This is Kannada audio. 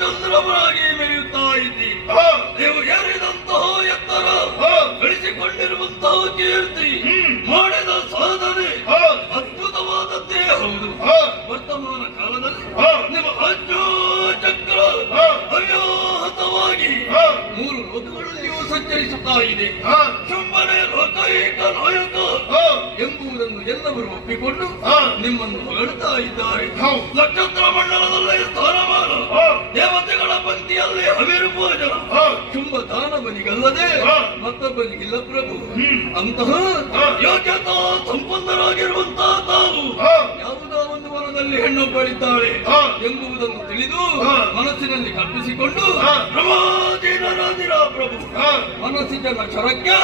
ಚಂದ್ರವರಾಗಿ ಮೆರೆಯುತ್ತಾ ಇದ್ದಿ. ನೀವು ಏರಿದಂತಹ ಎತ್ತರ, ಗಳಿಸಿಕೊಂಡಿರುವಂತಹ ಕೀರ್ತಿ, ಮಾಡಿದ ಸಾಧನೆ ಅದ್ಭುತವಾದದ್ದೇ ಹೌದು. ವರ್ತಮಾನ ಕಾಲದಲ್ಲಿ ನಿಮ್ಮ ಅಜ್ಞೋ ಚಕ್ರ ಅವ್ಯಾಹತವಾಗಿ 3 ಲೋಕಗಳಲ್ಲಿಯೂ ಸಂಚರಿಸುತ್ತಾ ಇದೆ. ಶುಂಭನೆ ಲೋಕೈಕ ನಾಯಕ ಎಂಬುದನ್ನು ಎಲ್ಲವರು ಒಪ್ಪಿಕೊಂಡು ನಿಮ್ಮನ್ನು ಹೊಗಳುತ್ತಾ ಇದ್ದಾರೆ. ನಕ್ಷತ್ರ ಮಂಡಲದಲ್ಲೇ ಸ್ಥಾನಮಾನ, ದೇವತೆಗಳ ಪಂಕ್ತಿಯಲ್ಲಿ ಹವಿರು ಭೋಜನ, ಶುಂಭ ದಾನವನಿಗಲ್ಲದೆ ಮತ್ತೊಬ್ಬನಿಗಿಲ್ಲ ಪ್ರಭು. ಅಂತಹ ಯೋಗ್ಯತಾ ಸಂಪನ್ನರಾಗಿರುವಂತಹ ತಾವು ಯಾವುದೋ ಒಂದು ವನದಲ್ಲಿ ಹೆಣ್ಣೊಬ್ಬಳಿದ್ದಾಳೆ ಎಂಬುದನ್ನು ತಿಳಿದು ಮನಸ್ಸಿನಲ್ಲಿ ಕಲ್ಪಿಸಿಕೊಂಡು ಪ್ರಭು ಮನಸ್ಸಿನ ಕ್ಷರಕ್ಕೆ